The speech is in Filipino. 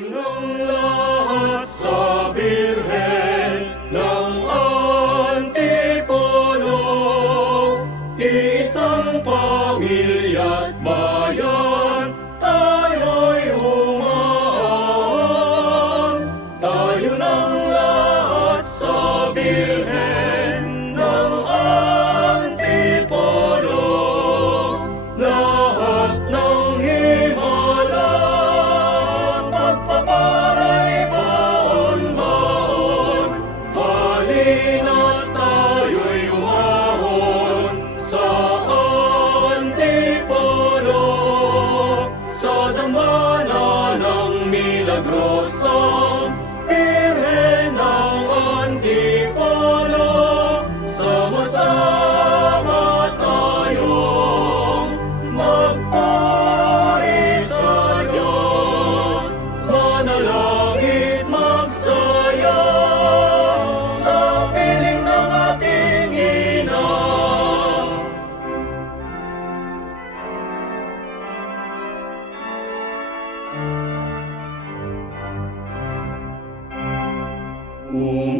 Tayo ng lahat sa Birhen ng Antipolo, iisang pamilya't bayan, tayo'y humaan. Tayo ng lahat sa Birhen ng Antipolo, lahat ng himala, pagpaparay baon-baon. Halina't tayo'y umahon sa Antipolo, sa dambana ng milagrosang Birhen ng Antipolo. Sama-sama tayong magpuri sa Diyos, manalangit magsaya sa piling ng ating ina. Umay